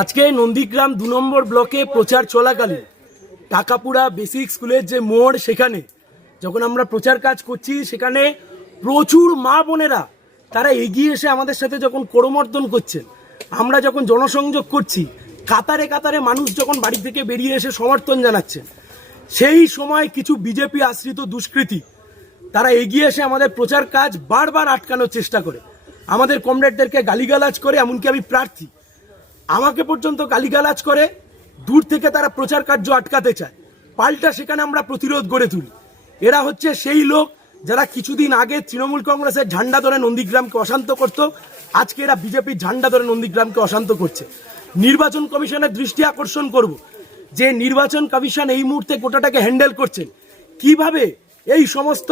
আজকে নন্দীগ্রাম দু নম্বর ব্লকে প্রচার চলাকালীন টাকাপুরা বেসিক স্কুলের যে মোড় সেখানে যখন আমরা প্রচার কাজ করছি, সেখানে প্রচুর মা বোনেরা, তারা এগিয়ে এসে আমাদের সাথে যখন করমর্দন করছেন, আমরা যখন জনসংযোগ করছি, কাতারে কাতারে মানুষ যখন বাড়ি থেকে বেরিয়ে এসে সমর্থন জানাচ্ছেন সেই সময় কিছু বিজেপি আশ্রিত দুষ্কৃতী, তারা এগিয়ে এসে আমাদের প্রচার কাজ বারবার আটকানোর চেষ্টা করে। আমাদের কমরেডদেরকে গালিগালাজ করে, এমনকি আমি প্রার্থী। আমাকে পর্যন্ত গালিগালাজ করে, দূর থেকে তারা প্রচার কার্য আটকাতে চায়। পাল্টা সেখানে আমরা প্রতিরোধ গড়ে তুলি। এরা হচ্ছে সেই লোক যারা কিছুদিন আগে তৃণমূল কংগ্রেসের ঝান্ডা ধরে নন্দীগ্রামকে অশান্ত করত। আজকে এরা বিজেপির ঝান্ডা ধরে নন্দীগ্রামকে অশান্ত করছে। নির্বাচন কমিশনের দৃষ্টি আকর্ষণ করব। যে নির্বাচন কমিশন এই মুহূর্তে গোটাটাকে হ্যান্ডেল করছেন কীভাবে এই সমস্ত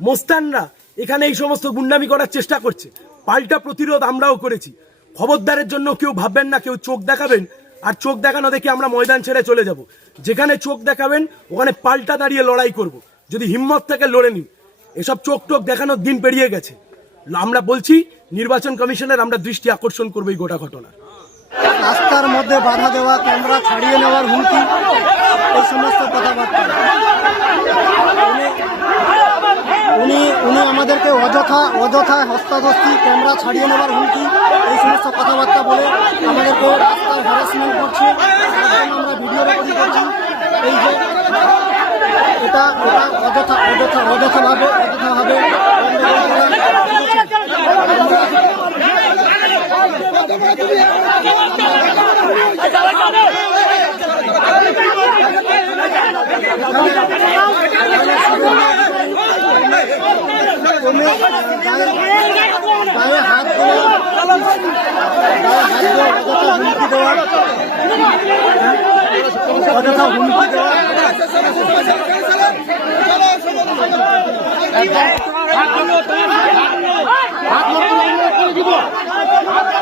মোস্তানরা এখানে এই সমস্ত গুন্ডামি করার চেষ্টা করছে? পাল্টা প্রতিরোধ আমরাও করেছি। খবরদারের জন্য কেউ ভাববেন না, কেউ চোখ দেখাবেন, আর চোখ দেখানো দেখে আমরা ময়দান ছেড়ে চলে যাব। যেখানে চোখ দেখাবেন, ওখানে পাল্টা দাঁড়িয়ে লড়াই করব। যদি হিম্মত থেকে লড়ে নিন। এসব চোখ টোক দেখানোর দিন পেরিয়ে গেছে। আমরা বলছি, নির্বাচন কমিশনের আমরা দৃষ্টি আকর্ষণ করব এই গোটা ঘটনা। রাস্তার মধ্যে বাধা দেওয়া, ক্যামেরা ছাড়িয়ে নেওয়ার হুমকি, এই সমস্ত কথাবার্তা। উনি- উনি আমাদেরকে অযথা অযথা হস্তাধস্তি, ক্যামেরা ছাড়িয়ে নেওয়ার হুমকি, এই সমস্ত কথাবার্তা বলে আমাদেরকে রাস্তায় হ্যারাসমেন্ট করছে। আমরা ভিডিও রেকর্ডিং করছি। এই যে, এটা এটা অযথা অযথা অযথাভাবে অযথাভাবে তুমি হাত হাত দেওয়া অযথা হুমকি দেওয়া অযথা হুমকি দেওয়া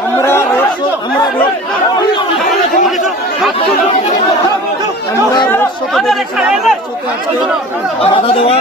আমরা রোড শো আমরা রোড আমরা রোড শোতে বেরিয়েছিলাম রোড শোতে আজকে বাধা দেওয়া।